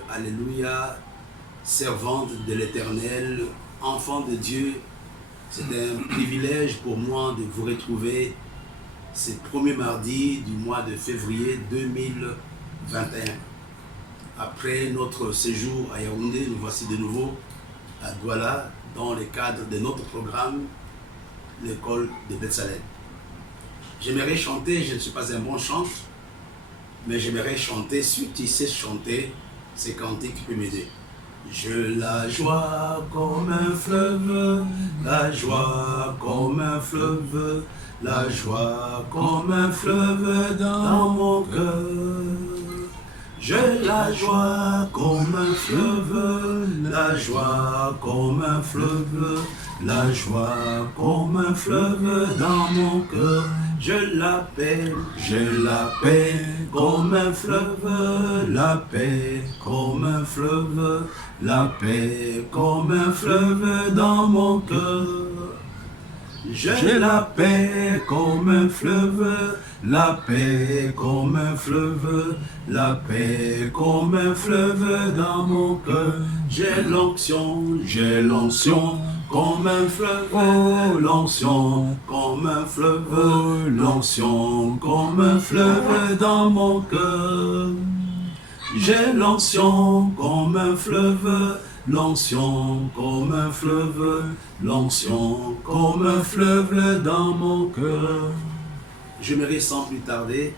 Dieu, alléluia, servante de l'Éternel, enfant de Dieu. C'est un privilège pour moi de vous retrouver ce premier mardi du mois de février 2021. Après notre séjour à Yaoundé, nous voici de nouveau à Douala dans le cadre de notre programme, l'école de Bethsalem. J'aimerais chanter, je ne suis pas un bon chanteur, mais j'aimerais chanter, si tu sais chanter, ces cantiques qui peuvent m'aider. Je la joie comme un fleuve, la joie comme un fleuve, la joie comme un fleuve dans mon cœur. J'ai la joie comme un fleuve, la joie comme un fleuve, la joie comme un fleuve dans mon cœur. J'ai la paix comme un fleuve, la paix comme un fleuve, la paix comme un fleuve dans mon cœur. J'ai la paix comme un fleuve, la paix comme un fleuve, la paix comme un fleuve dans mon cœur. J'ai l'onction comme un fleuve, oh, l'onction comme un fleuve, l'onction comme un fleuve dans mon cœur. J'ai l'onction comme un fleuve, l'onction comme un fleuve, l'onction comme un fleuve dans mon cœur. J'aimerais sans plus tarder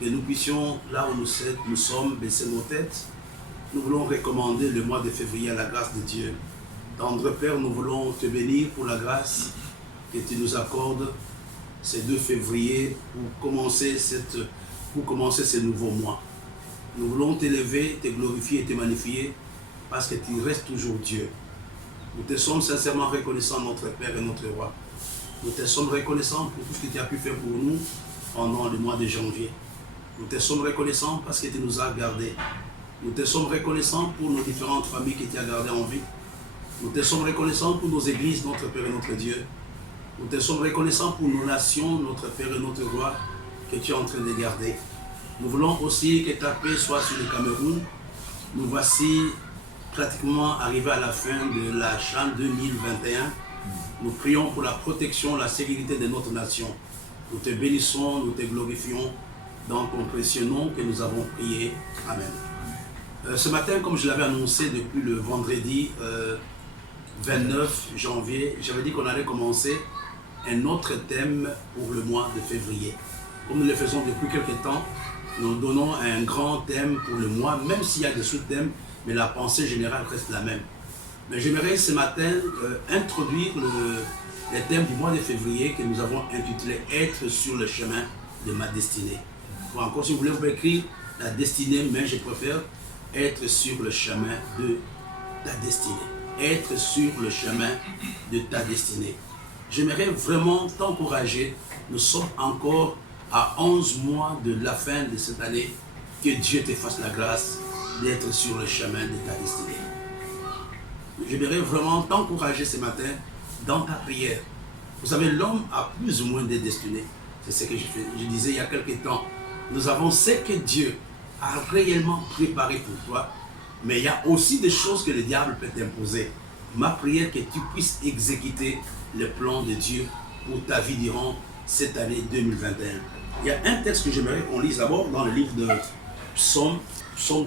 que nous puissions, là où nous sommes, baisser nos têtes. Nous voulons recommander le mois de février à la grâce de Dieu. Tendre Père, nous voulons te bénir pour la grâce que tu nous accordes ces 2 février pour commencer ce nouveau mois. Nous voulons t'élever, te glorifier et te magnifier parce que tu restes toujours Dieu. Nous te sommes sincèrement reconnaissants, notre Père et notre Roi. Nous te sommes reconnaissants pour tout ce que tu as pu faire pour nous pendant le mois de janvier. Nous te sommes reconnaissants parce que tu nous as gardés. Nous te sommes reconnaissants pour nos différentes familles que tu as gardées en vie. Nous te sommes reconnaissants pour nos églises, notre Père et notre Dieu. Nous te sommes reconnaissants pour nos nations, notre Père et notre Roi, que tu es en train de garder. Nous voulons aussi que ta paix soit sur le Cameroun. Nous voici pratiquement arrivés à la fin de la Chan 2021. Nous prions pour la protection, la sécurité de notre nation. Nous te bénissons, nous te glorifions dans ton précieux nom que nous avons prié. Amen. Ce matin, comme je l'avais annoncé depuis le vendredi 29 janvier, j'avais dit qu'on allait commencer un autre thème pour le mois de février. Comme nous le faisons depuis quelques temps, nous donnons un grand thème pour le mois, même s'il y a des sous-thèmes, mais la pensée générale reste la même. Mais j'aimerais ce matin introduire le thème du mois de février que nous avons intitulé « Être sur le chemin de ma destinée ». Ou encore, si vous voulez, vous pouvez écrire « la destinée », mais je préfère « être sur le chemin de ta destinée ». Être sur le chemin de ta destinée. J'aimerais vraiment t'encourager. Nous sommes encore à 11 mois de la fin de cette année. Que Dieu te fasse la grâce d'être sur le chemin de ta destinée. J'aimerais vraiment t'encourager ce matin dans ta prière. Vous savez, l'homme a plus ou moins des destinées. C'est ce que je disais il y a quelques temps. Nous avons ce que Dieu a réellement préparé pour toi. Mais il y a aussi des choses que le diable peut t'imposer. Ma prière est que tu puisses exécuter le plan de Dieu pour ta vie durant cette année 2021. Il y a un texte que j'aimerais qu'on lise d'abord dans le livre de Psaume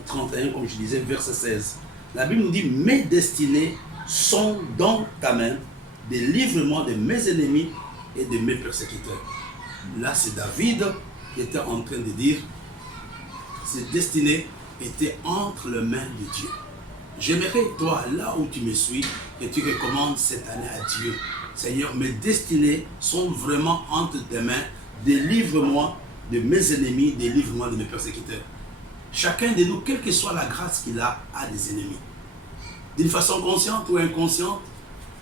31, comme je disais, verset 16. La Bible nous dit « Mes destinées sont dans ta main, délivre-moi de mes ennemis et de mes persécuteurs. » Là, c'est David qui était en train de dire « Ces destinées était entre les mains de Dieu. » J'aimerais, toi, là où tu me suis, que tu recommandes cette année à Dieu. Seigneur, mes destinées sont vraiment entre tes mains. Délivre-moi de mes ennemis, délivre-moi de mes persécuteurs. Chacun de nous, quelle que soit la grâce qu'il a des ennemis. D'une façon consciente ou inconsciente,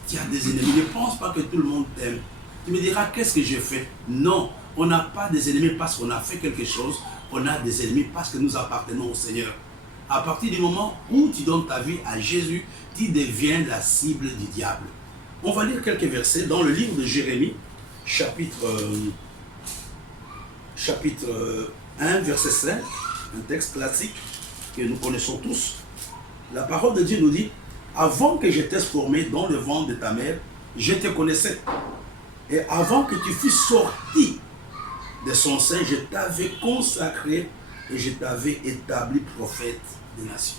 tu as des ennemis. Ne pense pas que tout le monde t'aime. Tu me diras, qu'est-ce que j'ai fait? Non, on n'a pas des ennemis parce qu'on a fait quelque chose. On a des ennemis parce que nous appartenons au Seigneur. À partir du moment où tu donnes ta vie à Jésus, tu deviens la cible du diable. On va lire quelques versets dans le livre de Jérémie, chapitre 1, verset 5, un texte classique que nous connaissons tous. La parole de Dieu nous dit, avant que je t'ai formé dans le ventre de ta mère, je te connaissais. Et avant que tu fusses sorti de son sein, je t'avais consacré et je t'avais établi prophète des nations.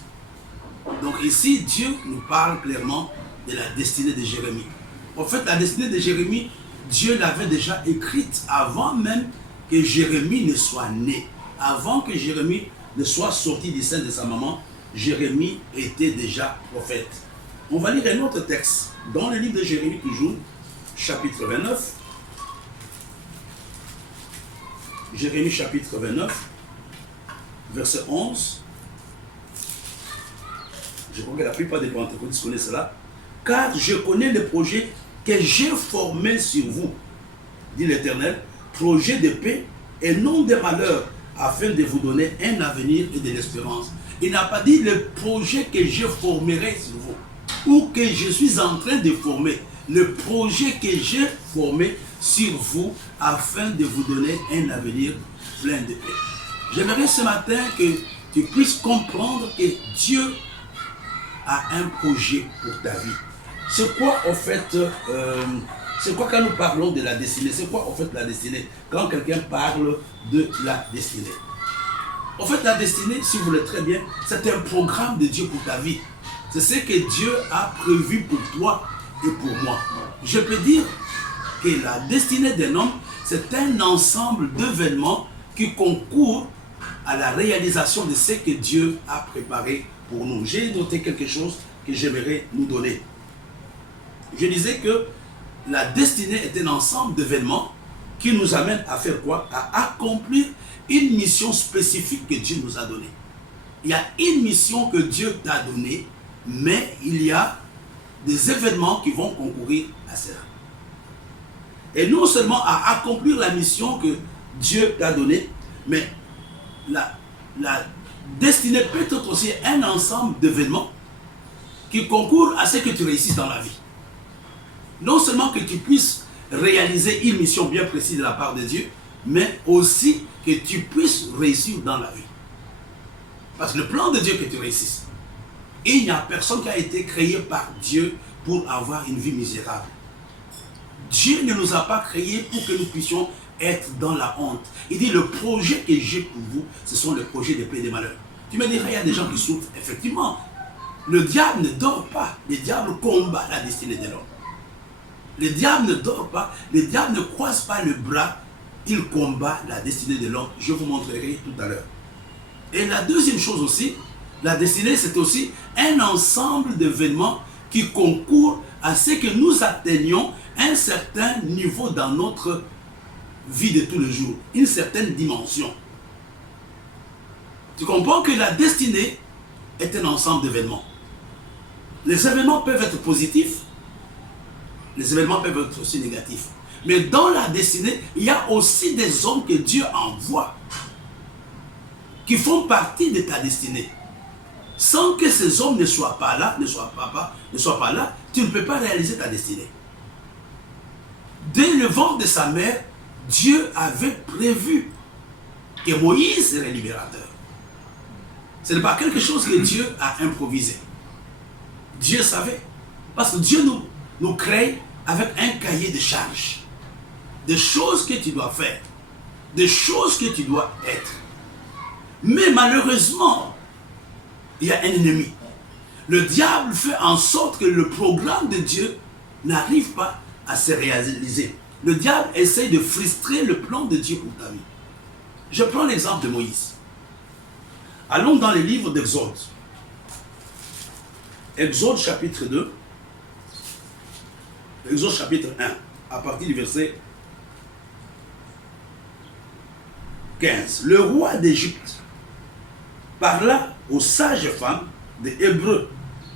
Donc ici, Dieu nous parle clairement de la destinée de Jérémie. En fait, la destinée de Jérémie, Dieu l'avait déjà écrite avant même que Jérémie ne soit né. Avant que Jérémie ne soit sorti du sein de sa maman, Jérémie était déjà prophète. On va lire un autre texte dans le livre de Jérémie toujours, chapitre 29. Jérémie chapitre 29, verset 11. Je crois que la plupart des pentecôtistes connaissent cela. Car je connais le projet que j'ai formé sur vous, dit l'Éternel, projet de paix et non de malheur, afin de vous donner un avenir et de l'espérance. Il n'a pas dit le projet que je formerai sur vous, ou que je suis en train de former, le projet que j'ai formé sur vous, afin de vous donner un avenir plein de paix. J'aimerais ce matin que tu puisses comprendre que Dieu a un projet pour ta vie. C'est quoi en fait, c'est quoi quand nous parlons de la destinée? C'est quoi en fait la destinée? Quand quelqu'un parle de la destinée. En fait, la destinée, si vous voulez très bien, c'est un programme de Dieu pour ta vie. C'est ce que Dieu a prévu pour toi et pour moi. Je peux dire que la destinée d'un homme, c'est un ensemble d'événements qui concourent à la réalisation de ce que Dieu a préparé pour nous. J'ai noté quelque chose que j'aimerais nous donner. Je disais que la destinée est un ensemble d'événements qui nous amènent à faire quoi? À accomplir une mission spécifique que Dieu nous a donnée. Il y a une mission que Dieu t'a donnée, mais il y a des événements qui vont concourir à cela. Et non seulement à accomplir la mission que Dieu t'a donnée, mais la destinée peut être aussi un ensemble d'événements qui concourent à ce que tu réussisses dans la vie. Non seulement que tu puisses réaliser une mission bien précise de la part de Dieu, mais aussi que tu puisses réussir dans la vie. Parce que le plan de Dieu que tu réussisses, il n'y a personne qui a été créé par Dieu pour avoir une vie misérable. Dieu ne nous a pas créés pour que nous puissions être dans la honte. Il dit, le projet que j'ai pour vous, ce sont les projets de paix et de malheur. Tu me diras, il y a des gens qui souffrent. Effectivement, le diable ne dort pas. Le diable combat la destinée de l'homme. Le diable ne dort pas. Le diable ne croise pas le bras. Il combat la destinée de l'homme. Je vous montrerai tout à l'heure. Et la deuxième chose aussi, la destinée, c'est aussi un ensemble d'événements qui concourent à ce que nous atteignions un certain niveau dans notre vie de tous les jours, une certaine dimension. Tu comprends que la destinée est un ensemble d'événements. Les événements peuvent être positifs, les événements peuvent être aussi négatifs. Mais dans la destinée, il y a aussi des hommes que Dieu envoie qui font partie de ta destinée. Sans que ces hommes ne soient pas là, tu ne peux pas réaliser ta destinée. Dès le ventre de sa mère, Dieu avait prévu que Moïse serait libérateur. Ce n'est pas quelque chose que Dieu a improvisé. Dieu savait. Parce que Dieu nous crée avec un cahier de charges. Des choses que tu dois faire. Des choses que tu dois être. Mais malheureusement, il y a un ennemi. Le diable fait en sorte que le programme de Dieu n'arrive pas à se réaliser. Le diable essaie de frustrer le plan de Dieu pour ta vie. Je prends l'exemple de Moïse. Allons dans les livres d'Exode. Exode chapitre 2. Exode chapitre 1, à partir du verset 15. Le roi d'Égypte parla aux sages femmes des Hébreux,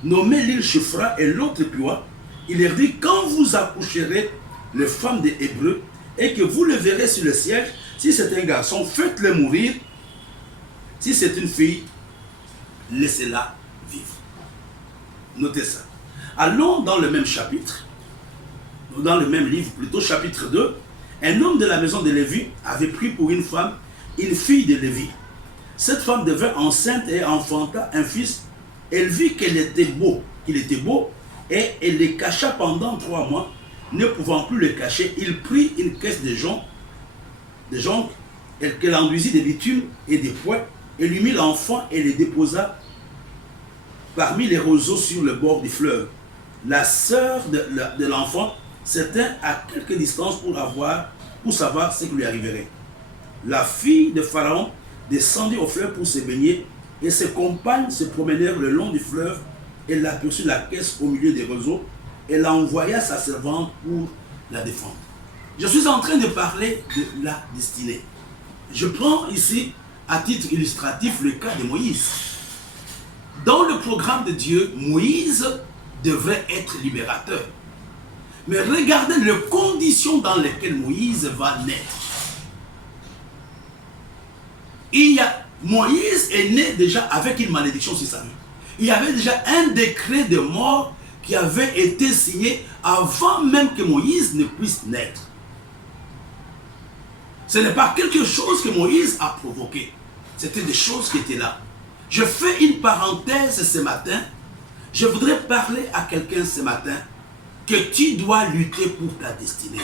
nommées l'île Shifra et l'autre Pua. Il leur dit, quand vous accoucherez les femmes des Hébreux et que vous le verrez sur le siège, si c'est un garçon, faites-le mourir. Si c'est une fille, laissez-la vivre. Notez ça. Allons dans le même chapitre, dans le même livre, plutôt chapitre 2. Un homme de la maison de Lévi avait pris pour une femme une fille de Lévi. Cette femme devint enceinte et enfanta un fils Elle vit qu'il était beau, et elle le cacha pendant 3 mois. Ne pouvant plus le cacher, il prit une caisse de jonc, qu'elle enduisit de bitume et de poix, et lui mit l'enfant et le déposa parmi les roseaux sur le bord du fleuve. La sœur de l'enfant se tint à quelque distance pour savoir ce qui lui arriverait. La fille de Pharaon descendit au fleuve pour se baigner, et ses compagnes se promenèrent le long du fleuve. Elle aperçut la caisse au milieu des roseaux. Elle envoya sa servante pour la défendre. Je suis en train de parler de la destinée. Je prends ici, à titre illustratif, le cas de Moïse. Dans le programme de Dieu, Moïse devrait être libérateur. Mais regardez les conditions dans lesquelles Moïse va naître. Moïse est né déjà avec une malédiction sur sa vie. Il y avait déjà un décret de mort qui avait été signé avant même que Moïse ne puisse naître. Ce n'est pas quelque chose que Moïse a provoqué. C'était des choses qui étaient là. Je fais une parenthèse ce matin. Je voudrais parler à quelqu'un ce matin que tu dois lutter pour ta destinée.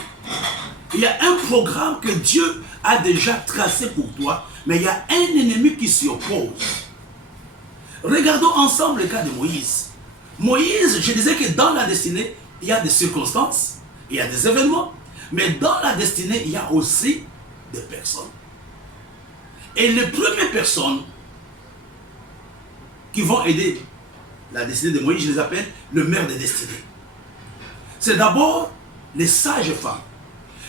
Il y a un programme que Dieu a déjà tracé pour toi, mais il y a un ennemi qui s'y oppose. Regardons ensemble le cas de Moïse. Moïse, je disais que dans la destinée, il y a des circonstances, il y a des événements, mais dans la destinée, il y a aussi des personnes. Et les premières personnes qui vont aider la destinée de Moïse, je les appelle le maire des destinées. C'est d'abord les sages femmes.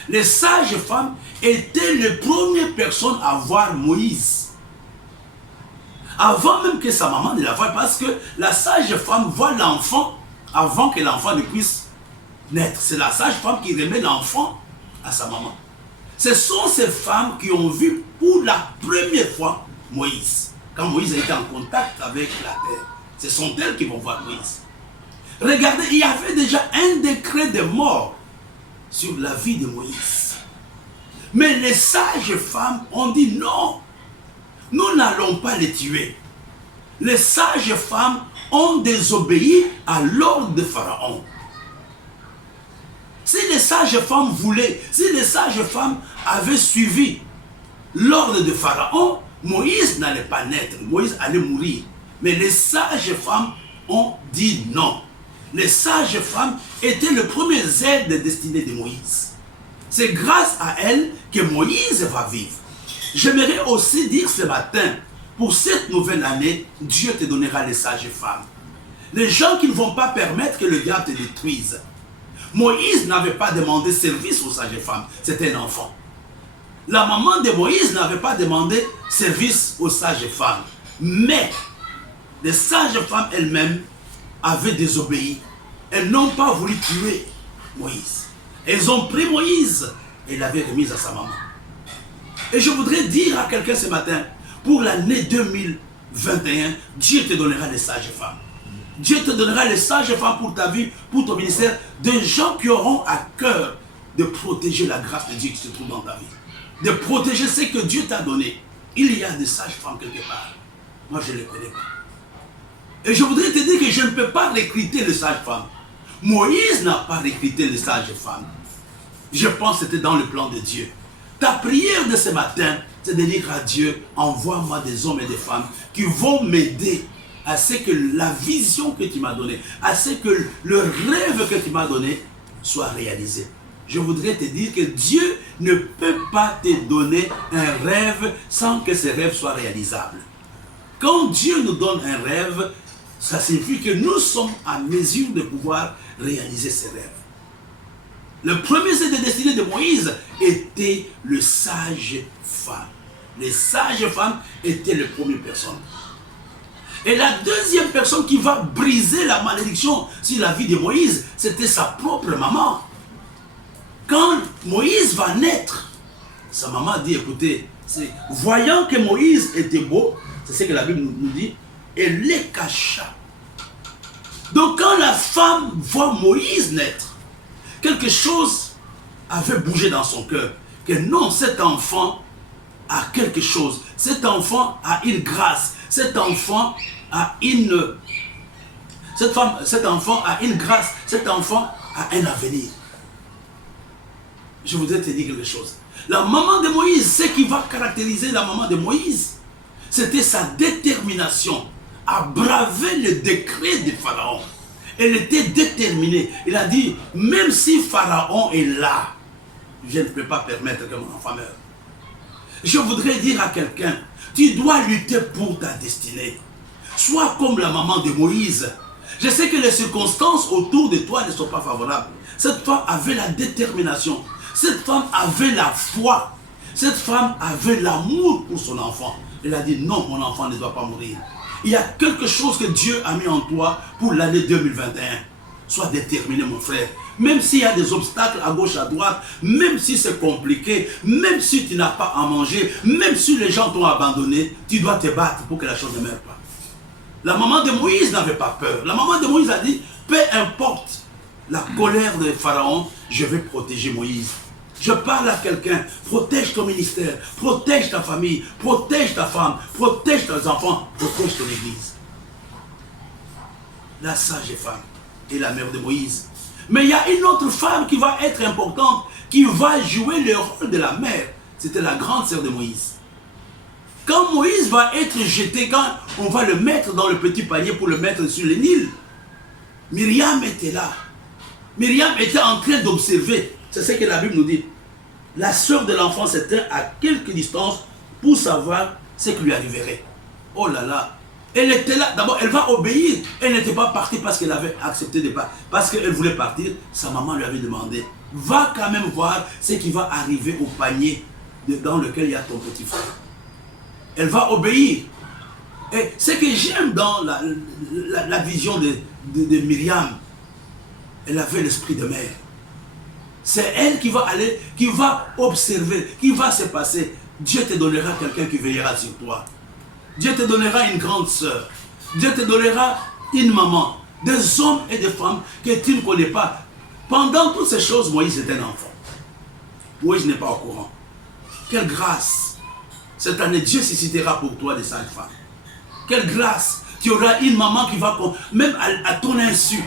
Les sages femmes étaient les premières personnes à voir Moïse. Avant même que sa maman ne la voie, parce que la sage femme voit l'enfant avant que l'enfant ne puisse naître. C'est la sage femme qui remet l'enfant à sa maman. Ce sont ces femmes qui ont vu pour la première fois Moïse. Quand Moïse a été en contact avec la terre, ce sont elles qui vont voir Moïse. Regardez, il y avait déjà un décret de mort sur la vie de Moïse. Mais les sages femmes ont dit non, nous n'allons pas les tuer. Les sages femmes ont désobéi à l'ordre de Pharaon. Si les sages femmes voulaient, si les sages femmes avaient suivi l'ordre de Pharaon, Moïse n'allait pas naître, Moïse allait mourir. Mais les sages femmes ont dit non. Les sages femmes étaient le premier aide de destinée de Moïse. C'est grâce à elles que Moïse va vivre. J'aimerais aussi dire ce matin, pour cette nouvelle année, Dieu te donnera les sages femmes. Les gens qui ne vont pas permettre que le diable te détruise. Moïse n'avait pas demandé service aux sages femmes, c'était un enfant. La maman de Moïse n'avait pas demandé service aux sages femmes. Mais les sages femmes elles-mêmes avaient désobéi. Elles n'ont pas voulu tuer Moïse. Elles ont pris Moïse et l'avaient remis à sa maman. Et je voudrais dire à quelqu'un ce matin, pour l'année 2021, Dieu te donnera les sages femmes. Dieu te donnera les sages femmes pour ta vie, pour ton ministère, des gens qui auront à cœur de protéger la grâce de Dieu qui se trouve dans ta vie. De protéger ce que Dieu t'a donné. Il y a des sages femmes quelque part. Moi, je ne les connais pas. Et je voudrais te dire que je ne peux pas recruter les sages femmes. Moïse n'a pas recruté les sages femmes. Je pense que c'était dans le plan de Dieu. Ta prière de ce matin, c'est de dire à Dieu, envoie-moi des hommes et des femmes qui vont m'aider à ce que la vision que tu m'as donnée, à ce que le rêve que tu m'as donné soit réalisé. Je voudrais te dire que Dieu ne peut pas te donner un rêve sans que ce rêve soit réalisable. Quand Dieu nous donne un rêve, ça signifie que nous sommes à mesure de pouvoir réaliser ces rêves. Le premier set de destinée de Moïse était le sage femme. Les sages femmes étaient les premières personnes. Et la deuxième personne qui va briser la malédiction sur la vie de Moïse, c'était sa propre maman. Quand Moïse va naître, sa maman dit, écoutez, voyant que Moïse était beau, c'est ce que la Bible nous dit, elle les cacha. Donc quand la femme voit Moïse naître, quelque chose avait bougé dans son cœur. Que non, cet enfant a quelque chose. Cet enfant a une grâce. Cet enfant a une Cette femme, cet enfant a une grâce, cet enfant a un avenir. Je voudrais te dire quelque chose. La maman de Moïse, ce qui va caractériser la maman de Moïse, c'était sa détermination à braver le décret de Pharaon. Elle était déterminée. Il a dit, même si Pharaon est là, je ne peux pas permettre que mon enfant meure. Je voudrais dire à quelqu'un, tu dois lutter pour ta destinée. Sois comme la maman de Moïse. Je sais que les circonstances autour de toi ne sont pas favorables. Cette femme avait la détermination. Cette femme avait la foi. Cette femme avait l'amour pour son enfant. Elle a dit, non, mon enfant ne doit pas mourir. Il y a quelque chose que Dieu a mis en toi pour l'année 2021. Sois déterminé, mon frère. Même s'il y a des obstacles à gauche, à droite, même si c'est compliqué, même si tu n'as pas à manger, même si les gens t'ont abandonné, tu dois te battre pour que la chose ne meure pas. La maman de Moïse n'avait pas peur. La maman de Moïse a dit, peu importe la colère de Pharaon, je vais protéger Moïse. Je parle à quelqu'un, protège ton ministère, protège ta famille, protège ta femme, protège tes enfants, protège ton église. La sage femme est la mère de Moïse. Mais il y a une autre femme qui va être importante, qui va jouer le rôle de la mère. C'était la grande sœur de Moïse. Quand Moïse va être jeté, quand on va le mettre dans le petit panier pour le mettre sur le Nil, Myriam était là. Myriam était en train d'observer. C'est ce que la Bible nous dit. La sœur de l'enfant s'était à quelque distance pour savoir ce qui lui arriverait. Oh là là. Elle était là. D'abord, elle va obéir. Elle n'était pas partie parce qu'elle avait accepté de partir. Parce qu'elle voulait partir. Sa maman lui avait demandé, va quand même voir ce qui va arriver au panier dans lequel il y a ton petit frère. Elle va obéir. Et ce que j'aime dans la vision de Myriam, elle avait l'esprit de mère. C'est elle qui va aller, qui va observer, qui va se passer. Dieu te donnera quelqu'un qui veillera sur toi. Dieu te donnera une grande sœur. Dieu te donnera une maman. Des hommes et des femmes que tu ne connais pas. Pendant toutes ces choses, Moïse est un enfant. Moïse n'est pas au courant. Quelle grâce. Cette année, Dieu suscitera pour toi des saintes femmes. Quelle grâce. Tu auras une maman qui va, même à ton insu,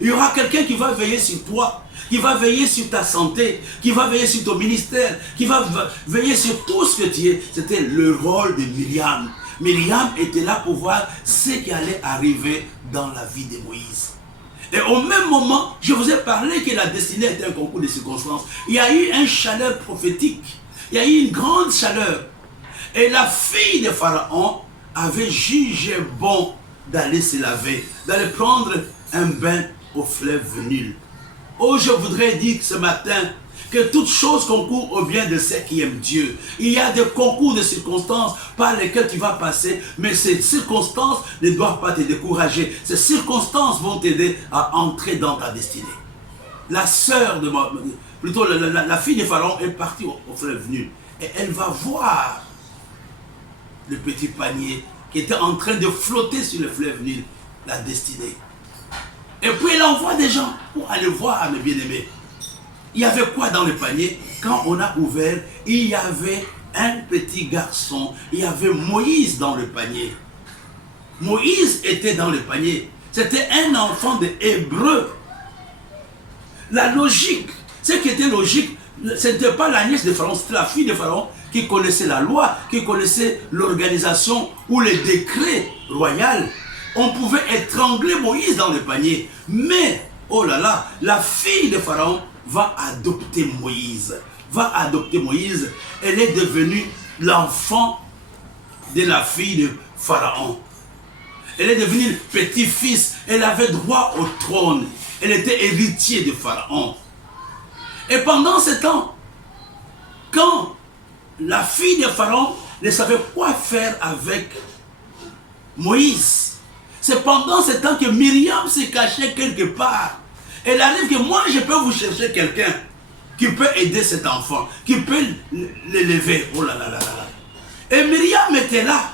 il y aura quelqu'un qui va veiller sur toi, qui va veiller sur ta santé, qui va veiller sur ton ministère, qui va veiller sur tout ce que tu es. C'était le rôle de Myriam. Myriam était là pour voir ce qui allait arriver dans la vie de Moïse. Et au même moment, je vous ai parlé que la destinée était un concours de circonstances. Il y a eu une chaleur prophétique. Il y a eu une grande chaleur. Et la fille de Pharaon avait jugé bon d'aller se laver, d'aller prendre un bain au fleuve Nil. Oh, je voudrais dire ce matin que toute chose concourt au bien de ceux qui aiment Dieu. Il y a des concours de circonstances par lesquelles tu vas passer, mais ces circonstances ne doivent pas te décourager. Ces circonstances vont t'aider à entrer dans ta destinée. La sœur de plutôt la fille de Pharaon est partie au fleuve Nil et elle va voir le petit panier qui était en train de flotter sur le fleuve Nil, la destinée. Et puis elle envoie des gens pour aller voir mes bien-aimés. Il y avait quoi dans le panier? Quand on a ouvert, il y avait un petit garçon. Il y avait Moïse dans le panier. Moïse était dans le panier. C'était un enfant de Hébreu. La logique, ce qui était logique, ce n'était pas la nièce de Pharaon, c'était la fille de Pharaon qui connaissait la loi, qui connaissait l'organisation ou les décrets royaux. On pouvait étrangler Moïse dans le panier. Mais, oh là là, la fille de Pharaon va adopter Moïse. Va adopter Moïse. Elle est devenue l'enfant de la fille de Pharaon. Elle est devenue le petit-fils. Elle avait droit au trône. Elle était héritière de Pharaon. Et pendant ce temps, quand la fille de Pharaon ne savait quoi faire avec Moïse, c'est pendant ce temps que Myriam se cachait quelque part. Elle arrive que moi, je peux vous chercher quelqu'un qui peut aider cet enfant, qui peut l'élever. Oh là là là là. Et Myriam était là.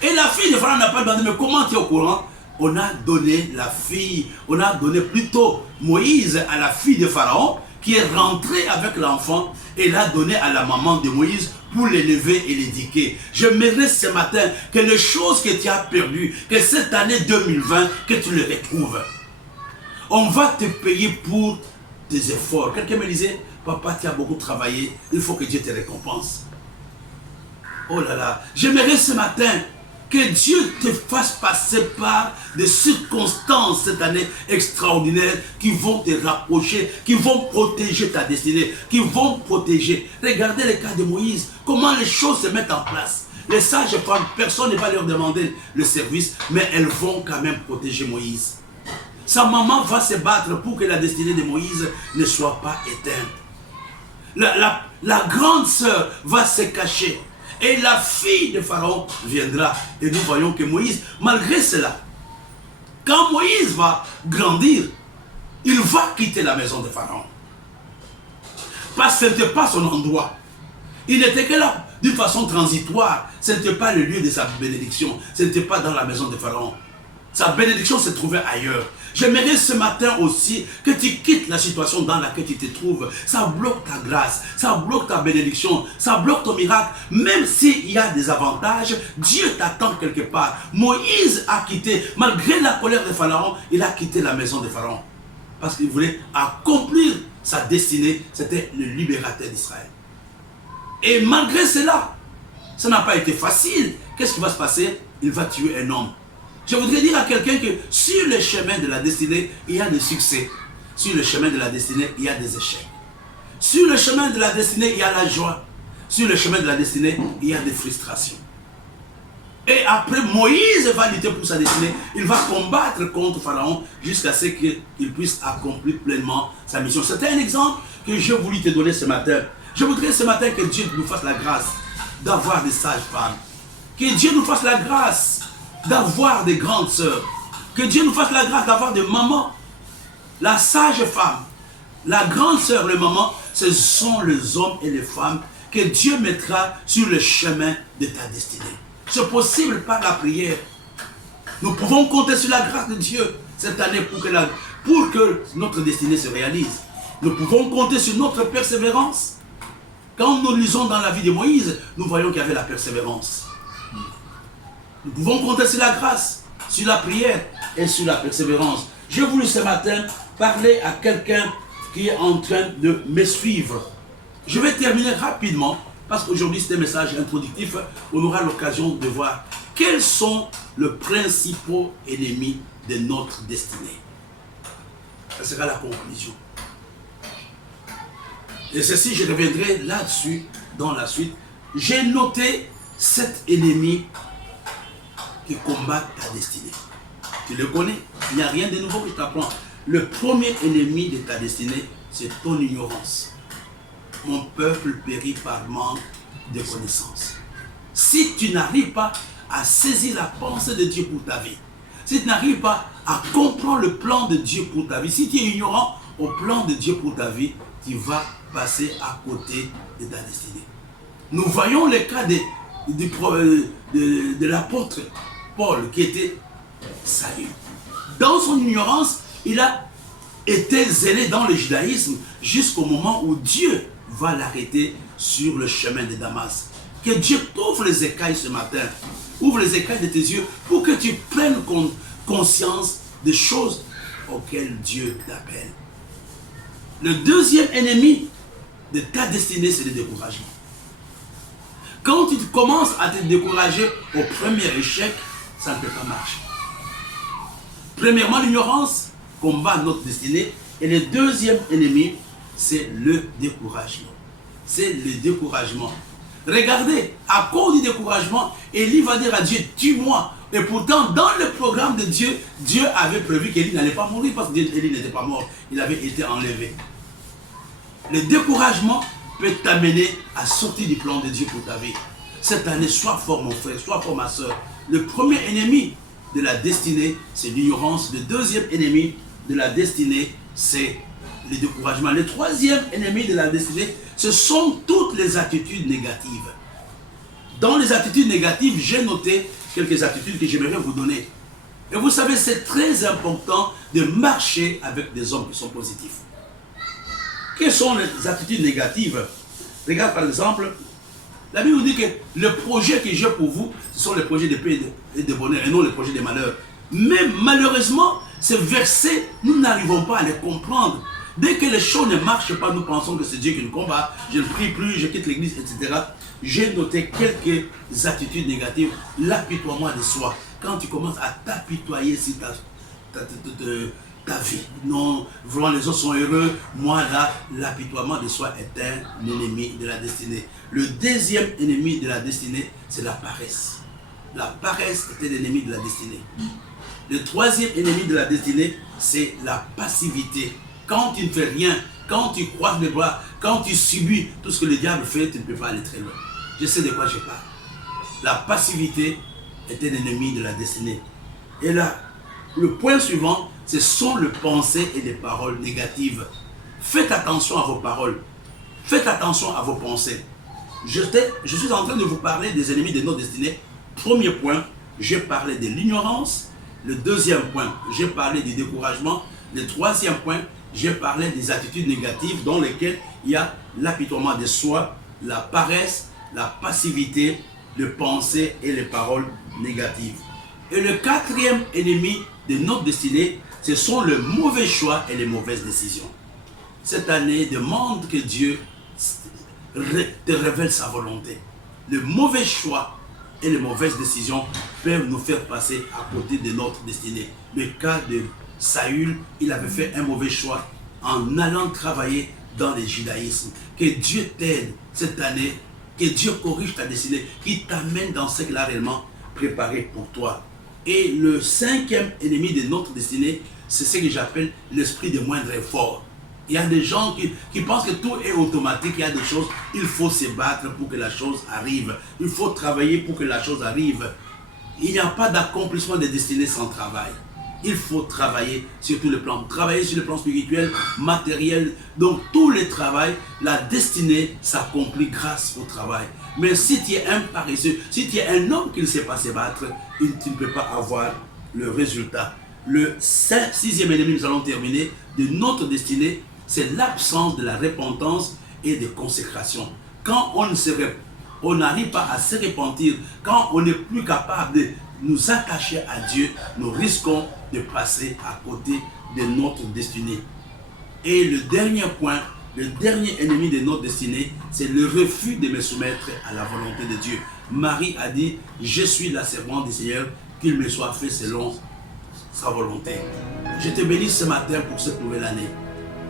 Et la fille de Pharaon n'a pas demandé, mais comment tu es au courant? On a donné la fille, on a donné plutôt Moïse à la fille de Pharaon, qui est rentrée avec l'enfant et l'a donné à la maman de Moïse pour l'élever et l'éduquer. J'aimerais ce matin que les choses que tu as perdues, que cette année 2020, que tu les retrouves. On va te payer pour tes efforts. Quelqu'un me disait, papa, tu as beaucoup travaillé, il faut que Dieu te récompense. Oh là là, j'aimerais ce matin que Dieu te fasse passer par des circonstances cette année extraordinaires qui vont te rapprocher, qui vont protéger ta destinée, qui vont protéger. Regardez le cas de Moïse, comment les choses se mettent en place. Les sages femmes, personne ne va leur demander le service, mais elles vont quand même protéger Moïse. Sa maman va se battre pour que la destinée de Moïse ne soit pas éteinte. La grande sœur va se cacher. Et la fille de Pharaon viendra. Et nous voyons que Moïse, malgré cela, quand Moïse va grandir, il va quitter la maison de Pharaon. Parce que ce n'était pas son endroit. Il n'était que là d'une façon transitoire. Ce n'était pas le lieu de sa bénédiction. Ce n'était pas dans la maison de Pharaon. Sa bénédiction se trouvait ailleurs. J'aimerais ce matin aussi que tu quittes la situation dans laquelle tu te trouves. Ça bloque ta grâce, ça bloque ta bénédiction, ça bloque ton miracle. Même s'il y a des avantages, Dieu t'attend quelque part. Moïse a quitté, malgré la colère de Pharaon, il a quitté la maison de Pharaon. Parce qu'il voulait accomplir sa destinée. C'était le libérateur d'Israël. Et malgré cela, ça n'a pas été facile. Qu'est-ce qui va se passer? Il va tuer un homme. Je voudrais dire à quelqu'un que sur le chemin de la destinée, il y a des succès. Sur le chemin de la destinée, il y a des échecs. Sur le chemin de la destinée, il y a la joie. Sur le chemin de la destinée, il y a des frustrations. Et après, Moïse va lutter pour sa destinée. Il va combattre contre Pharaon jusqu'à ce qu'il puisse accomplir pleinement sa mission. C'était un exemple que j'ai voulu te donner ce matin. Je voudrais ce matin que Dieu nous fasse la grâce d'avoir des sages femmes. Que Dieu nous fasse la grâce d'avoir des grandes sœurs. Que Dieu nous fasse la grâce d'avoir des mamans. La sage femme, la grande sœur, le maman, ce sont les hommes et les femmes que Dieu mettra sur le chemin de ta destinée. C'est possible par la prière. Nous pouvons compter sur la grâce de Dieu cette année pour que notre destinée se réalise. Nous pouvons compter sur notre persévérance. Quand nous lisons dans la vie de Moïse, nous voyons qu'il y avait la persévérance. Nous pouvons compter sur la grâce, sur la prière et sur la persévérance. J'ai voulu ce matin parler à quelqu'un qui est en train de me suivre. Je vais terminer rapidement parce qu'aujourd'hui c'est un message introductif. On aura l'occasion de voir quels sont les principaux ennemis de notre destinée. Ce sera la conclusion. Et ceci, je reviendrai là-dessus dans la suite. J'ai noté 7 ennemis qui combattent ta destinée. Tu le connais, il n'y a rien de nouveau que je t'apprends. Le premier ennemi de ta destinée, c'est ton ignorance. Mon peuple périt par manque de connaissance. Si tu n'arrives pas à saisir la pensée de Dieu pour ta vie, si tu n'arrives pas à comprendre le plan de Dieu pour ta vie, si tu es ignorant au plan de Dieu pour ta vie, tu vas passer à côté de ta destinée. Nous voyons le cas de l'apôtre Paul qui était Saül. Dans son ignorance, il a été zélé dans le judaïsme jusqu'au moment où Dieu va l'arrêter sur le chemin de Damas. Que Dieu t'ouvre les écailles ce matin. Ouvre les écailles de tes yeux pour que tu prennes conscience des choses auxquelles Dieu t'appelle. Le deuxième ennemi de ta destinée, c'est le découragement. Quand tu commences à te décourager au premier échec, ça ne peut pas marcher. Premièrement, l'ignorance combat notre destinée. Et le deuxième ennemi, c'est le découragement. C'est le découragement. Regardez, à cause du découragement, Élie va dire à Dieu, tue-moi. Et pourtant, dans le programme de Dieu, Dieu avait prévu qu'Élie n'allait pas mourir parce que Élie n'était pas mort. Il avait été enlevé. Le découragement peut t'amener à sortir du plan de Dieu pour ta vie. Cette année, sois fort mon frère, sois fort ma soeur. Le premier ennemi de la destinée, c'est l'ignorance. Le deuxième ennemi de la destinée, c'est le découragement. Le troisième ennemi de la destinée, ce sont toutes les attitudes négatives. Dans les attitudes négatives, j'ai noté quelques attitudes que j'aimerais vous donner. Et vous savez, c'est très important de marcher avec des hommes qui sont positifs. Quelles sont les attitudes négatives? Regarde par exemple, La Bible nous dit que le projet que j'ai pour vous, ce sont les projets de paix et de bonheur et non les projets de malheur. Mais malheureusement, ces versets, nous n'arrivons pas à les comprendre. Dès que les choses ne marchent pas, nous pensons que c'est Dieu qui nous combat. Je ne prie plus, je quitte l'église, etc. J'ai noté quelques attitudes négatives. L'apitoiement de soi. Quand tu commences à t'apitoyer sur ta vie. Non, vraiment les autres sont heureux. Moi là, l'apitoiement de soi est un ennemi de la destinée. Le deuxième ennemi de la destinée, c'est la paresse. La paresse était l'ennemi de la destinée. Le troisième ennemi de la destinée, c'est la passivité. Quand tu ne fais rien, quand tu croises les bras, quand tu subis tout ce que le diable fait, tu ne peux pas aller très loin. Je sais de quoi je parle. La passivité est un ennemi de la destinée. Et là, le point suivant, ce sont les pensées et les paroles négatives. Faites attention à vos paroles. Faites attention à vos pensées. Je suis en train de vous parler des ennemis de notre destinée. Premier point, j'ai parlé de l'ignorance. Le deuxième point, j'ai parlé du découragement. Le troisième point, j'ai parlé des attitudes négatives dans lesquelles il y a l'apitoiement de soi, la paresse, la passivité, les pensées et les paroles négatives. Et le quatrième ennemi de notre destinée, ce sont les mauvais choix et les mauvaises décisions. Cette année, demande que Dieu te révèle sa volonté. Les mauvais choix et les mauvaises décisions peuvent nous faire passer à côté de notre destinée. Le cas de Saül, il avait fait un mauvais choix en allant travailler dans le judaïsme. Que Dieu t'aide cette année, que Dieu corrige ta destinée, qu'il t'amène dans ce qu'il a réellement préparé pour toi. Et le cinquième ennemi de notre destinée, c'est ce que j'appelle l'esprit de moindre effort. Il y a des gens qui pensent que tout est automatique, il y a des choses, il faut se battre pour que la chose arrive. Il faut travailler pour que la chose arrive. Il n'y a pas d'accomplissement de destinée sans travail. Il faut travailler sur tous les plans. Travailler sur le plan spirituel, matériel. Donc tous les travails, la destinée s'accomplit grâce au travail. Mais si tu es un paresseux, si tu es un homme qui ne sait pas se battre, tu ne peux pas avoir le résultat. Le sixième ennemi, nous allons terminer, de notre destinée, c'est l'absence de la repentance et de consécration. Quand on n'arrive pas à se repentir, quand on n'est plus capable de nous attacher à Dieu, nous risquons de passer à côté de notre destinée. Et le dernier point, le dernier ennemi de notre destinée, c'est le refus de me soumettre à la volonté de Dieu. Marie a dit, je suis la servante du Seigneur, qu'il me soit fait selon sa volonté. Je te bénis ce matin pour cette nouvelle année.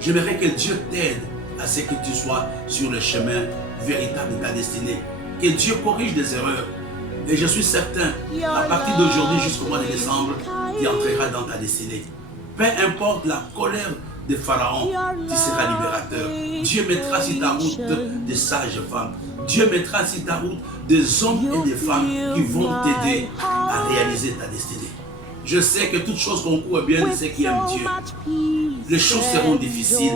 J'aimerais que Dieu t'aide à ce que tu sois sur le chemin véritable de ta destinée. Que Dieu corrige des erreurs. Et je suis certain, à partir d'aujourd'hui jusqu'au mois de décembre, tu entreras dans ta destinée. Peu importe la colère de Pharaon, tu seras libérateur. Dieu mettra sur ta route des sages femmes. Dieu mettra sur ta route des hommes et des femmes qui vont t'aider à réaliser ta destinée. Je sais que toutes choses concourent bien de ceux qui aiment Dieu. Les choses seront difficiles,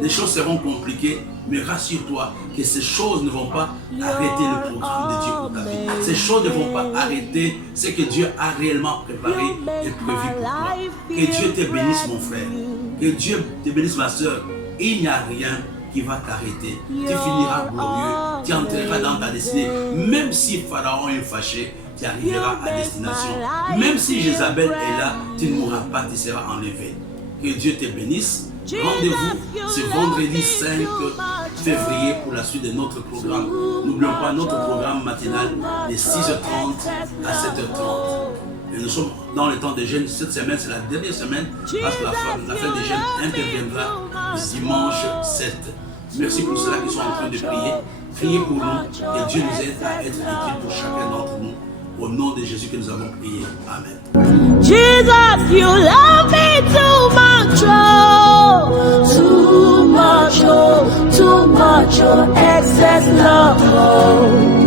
les choses seront compliquées, mais rassure-toi que ces choses ne vont pas arrêter le programme de Dieu pour ta vie. Ces choses ne vont pas arrêter ce que Dieu a réellement préparé et prévu pour toi. Que Dieu te bénisse, mon frère. Que Dieu te bénisse, ma soeur. Il n'y a rien qui va t'arrêter. Tu finiras glorieux. Tu entreras dans ta destinée. Même si Pharaon est fâché, tu arriveras à destination. Même si Jézabel est là, tu ne mourras pas, tu seras enlevé. Que Dieu te bénisse. Rendez-vous ce vendredi 5 février pour la suite de notre programme. N'oublions pas notre programme matinal de 6h30 à 7h30. Et nous sommes dans le temps des jeûnes. Cette semaine, c'est la dernière semaine parce que la fin des jeûnes interviendra le dimanche 7. Merci pour ceux-là qui sont en train de prier. Priez pour nous et Dieu nous aide à être utile pour chacun d'entre nous. Au nom de Jésus que nous avons prié. Amen. Jesus, you love me too much, oh, too much, oh, excess love, oh.